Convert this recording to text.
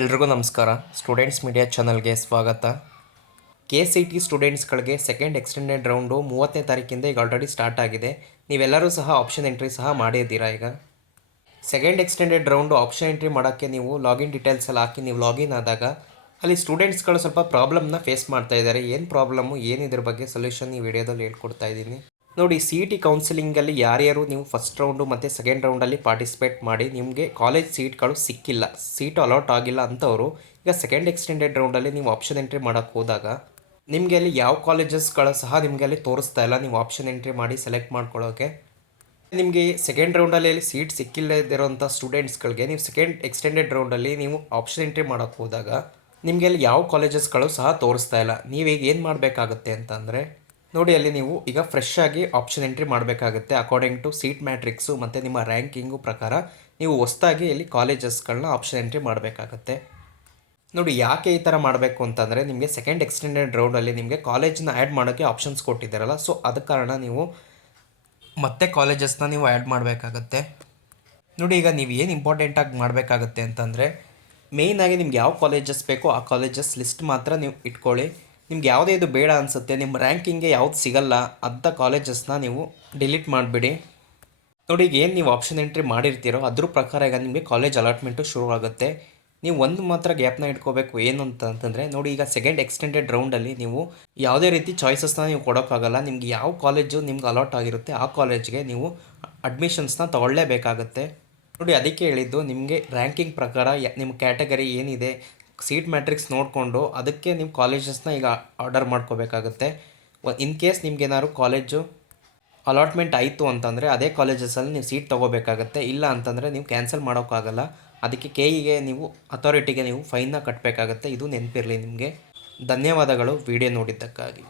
ಎಲ್ರಿಗೂ ನಮಸ್ಕಾರ. Students media ಚಾನಲ್ಗೆ ಸ್ವಾಗತ. KCET ಸ್ಟೂಡೆಂಟ್ಸ್ಗಳಿಗೆ ಸೆಕೆಂಡ್ ಎಕ್ಸ್ಟೆಂಡೆಡ್ ರೌಂಡು 30ನೇ ತಾರೀಕಿಂದ ಈಗ ಆಲ್ರೆಡಿ ಸ್ಟಾರ್ಟ್ ಆಗಿದೆ. ನೀವೆಲ್ಲರೂ ಸಹ ಆಪ್ಷನ್ ಎಂಟ್ರಿ ಸಹ ಮಾಡಿದ್ದೀರಾ. ಈಗ second extended round option entry ಮಾಡೋಕ್ಕೆ ನೀವು ಲಾಗಿನ್ ಡೀಟೇಲ್ಸ್ ಎಲ್ಲ ಹಾಕಿ ನೀವು ಲಾಗಿನ್ ಆದಾಗ ಅಲ್ಲಿ ಸ್ಟೂಡೆಂಟ್ಸ್ಗಳು ಸ್ವಲ್ಪ ಪ್ರಾಬ್ಲಮ್ನ ಫೇಸ್ ಮಾಡ್ತಾ ಇದ್ದಾರೆ. ಏನು ಪ್ರಾಬ್ಲಮ್ಮು, ಏನಿದ್ರ ಬಗ್ಗೆ ಸೊಲ್ಯೂಷನ್ ಈ ವಿಡಿಯೋದಲ್ಲಿ ಹೇಳ್ಕೊಡ್ತಾ ಇದ್ದೀನಿ ನೋಡಿ. CET ಕೌನ್ಸಿಲಿಂಗಲ್ಲಿ ಯಾರ್ಯಾರು ನೀವು ಫಸ್ಟ್ ರೌಂಡು ಮತ್ತು ಸೆಕೆಂಡ್ ರೌಂಡಲ್ಲಿ ಪಾರ್ಟಿಸಿಪೇಟ್ ಮಾಡಿ ನಿಮಗೆ ಕಾಲೇಜ್ ಸೀಟ್ಗಳು ಸಿಕ್ಕಿಲ್ಲ, ಸೀಟು ಅಲಾಟ್ ಆಗಿಲ್ಲ ಅಂಥವರು ಈಗ ಸೆಕೆಂಡ್ ಎಕ್ಸ್ಟೆಂಡೆಡ್ ರೌಂಡಲ್ಲಿ ನೀವು ಆಪ್ಷನ್ ಎಂಟ್ರಿ ಮಾಡೋಕ್ಕೆ ಹೋದಾಗ ನಿಮಗೆ ಅಲ್ಲಿ ಯಾವ ಕಾಲೇಜಸ್ಗಳು ಸಹ ನಿಮಗೆ ಅಲ್ಲಿ ತೋರಿಸ್ತಾ ಇಲ್ಲ. ನೀವು ಆಪ್ಷನ್ ಎಂಟ್ರಿ ಮಾಡಿ ಸೆಲೆಕ್ಟ್ ಮಾಡ್ಕೊಳ್ಳೋಕ್ಕೆ ನಿಮಗೆ ಸೆಕೆಂಡ್ ರೌಂಡಲ್ಲಿ ಸೀಟ್ ಸಿಕ್ಕಿಲ್ಲದಿರೋಂಥ ಸ್ಟೂಡೆಂಟ್ಸ್ಗಳಿಗೆ ನೀವು ಸೆಕೆಂಡ್ ಎಕ್ಸ್ಟೆಂಡೆಡ್ ರೌಂಡಲ್ಲಿ ನೀವು ಆಪ್ಷನ್ ಎಂಟ್ರಿ ಮಾಡೋಕ್ಕೆ ಹೋದಾಗ ನಿಮಗೆ ಅಲ್ಲಿ ಯಾವ ಕಾಲೇಜಸ್ಗಳು ಸಹ ತೋರಿಸ್ತಾ ಇಲ್ಲ. ನೀವೀಗ ಏನು ಮಾಡಬೇಕಾಗುತ್ತೆ ಅಂತಂದರೆ ನೋಡಿ, ಅಲ್ಲಿ ನೀವು ಈಗ ಫ್ರೆಶ್ ಆಗಿ ಆಪ್ಷನ್ ಎಂಟ್ರಿ ಮಾಡಬೇಕಾಗುತ್ತೆ. ಅಕಾರ್ಡಿಂಗ್ ಟು ಸೀಟ್ ಮ್ಯಾಟ್ರಿಕ್ಸು ಮತ್ತು ನಿಮ್ಮ ರ್ಯಾಂಕಿಂಗು ಪ್ರಕಾರ ನೀವು ಹೊಸದಾಗಿ ಇಲ್ಲಿ ಕಾಲೇಜಸ್ಗಳನ್ನ ಆಪ್ಷನ್ ಎಂಟ್ರಿ ಮಾಡಬೇಕಾಗತ್ತೆ. ನೋಡಿ, ಯಾಕೆ ಈ ಥರ ಮಾಡಬೇಕು ಅಂತಂದರೆ ನಿಮಗೆ ಸೆಕೆಂಡ್ ಎಕ್ಸ್ಟೆಂಡೆಡ್ ರೌಂಡಲ್ಲಿ ನಿಮಗೆ ಕಾಲೇಜನ್ನ ಆ್ಯಡ್ ಮಾಡೋಕ್ಕೆ ಆಪ್ಷನ್ಸ್ ಕೊಟ್ಟಿದ್ದಾರಲ್ಲ, ಸೊ ಅದ ಕಾರಣ ನೀವು ಮತ್ತೆ ಕಾಲೇಜಸ್ನ ನೀವು ಆ್ಯಡ್ ಮಾಡಬೇಕಾಗತ್ತೆ. ನೋಡಿ, ಈಗ ನೀವು ಏನು ಇಂಪಾರ್ಟೆಂಟಾಗಿ ಮಾಡಬೇಕಾಗತ್ತೆ ಅಂತಂದರೆ ಮೇಯ್ನಾಗಿ ನಿಮ್ಗೆ ಯಾವ ಕಾಲೇಜಸ್ ಬೇಕೋ ಆ ಕಾಲೇಜಸ್ ಲಿಸ್ಟ್ ಮಾತ್ರ ನೀವು ಇಟ್ಕೊಳ್ಳಿ. ನಿಮ್ಗೆ ಯಾವುದೇ ಇದು ಬೇಡ ಅನಿಸುತ್ತೆ, ನಿಮ್ಮ ರ್ಯಾಂಕಿಂಗ್ಗೆ ಯಾವ್ದು ಸಿಗಲ್ಲ ಅಂಥ ಕಾಲೇಜಸ್ನ ನೀವು ಡಿಲೀಟ್ ಮಾಡಿಬಿಡಿ. ನೋಡಿ, ಈಗ ಏನು ನೀವು ಆಪ್ಷನ್ ಎಂಟ್ರಿ ಮಾಡಿರ್ತೀರೋ ಅದ್ರ ಪ್ರಕಾರ ಈಗ ನಿಮಗೆ ಕಾಲೇಜ್ ಅಲಾಟ್ಮೆಂಟು ಶುರು ಆಗುತ್ತೆ. ನೀವು ಒಂದು ಮಾತ್ರ ಗ್ಯಾಪ್ನ ಇಟ್ಕೋಬೇಕು. ಏನು ಅಂತಂದರೆ ನೋಡಿ, ಈಗ ಸೆಕೆಂಡ್ ಎಕ್ಸ್ಟೆಂಡೆಡ್ ರೌಂಡಲ್ಲಿ ನೀವು ಯಾವುದೇ ರೀತಿ ಚಾಯ್ಸಸ್ನ ನೀವು ಕೊಡೋಕ್ಕಾಗಲ್ಲ. ನಿಮ್ಗೆ ಯಾವ ಕಾಲೇಜು ನಿಮ್ಗೆ ಅಲಾಟ್ ಆಗಿರುತ್ತೆ ಆ ಕಾಲೇಜ್ಗೆ ನೀವು ಅಡ್ಮಿಷನ್ಸ್ನ ತೊಗೊಳ್ಳೇಬೇಕಾಗತ್ತೆ. ನೋಡಿ, ಅದಕ್ಕೆ ಹೇಳಿದ್ದು ನಿಮಗೆ ರ್ಯಾಂಕಿಂಗ್ ಪ್ರಕಾರ ನಿಮ್ಮ ಕ್ಯಾಟಗರಿ ಏನಿದೆ ಸೀಟ್ ಮ್ಯಾಟ್ರಿಕ್ಸ್ ನೋಡಿಕೊಂಡು ಅದಕ್ಕೆ ನೀವು ಕಾಲೇಜಸ್ನ ಈಗ ಆರ್ಡರ್ ಮಾಡ್ಕೋಬೇಕಾಗುತ್ತೆ. ಇನ್ ಕೇಸ್ ನಿಮ್ಗೇನಾದ್ರು ಕಾಲೇಜು ಅಲಾಟ್ಮೆಂಟ್ ಆಯಿತು ಅಂತಂದರೆ ಅದೇ ಕಾಲೇಜಸಲ್ಲಿ ನೀವು ಸೀಟ್ ತೊಗೋಬೇಕಾಗತ್ತೆ. ಇಲ್ಲ ಅಂತಂದರೆ ನೀವು ಕ್ಯಾನ್ಸಲ್ ಮಾಡೋಕ್ಕಾಗಲ್ಲ. ಅದಕ್ಕೆ KEಗೆ ನೀವು ಅಥಾರಿಟಿಗೆ ನೀವು ಫೈನ್ನ ಕಟ್ಟಬೇಕಾಗತ್ತೆ. ಇದು ನೆನಪಿರಲಿ ನಿಮಗೆ. ಧನ್ಯವಾದಗಳು ವಿಡಿಯೋ ನೋಡಿದ್ದಕ್ಕಾಗಿ.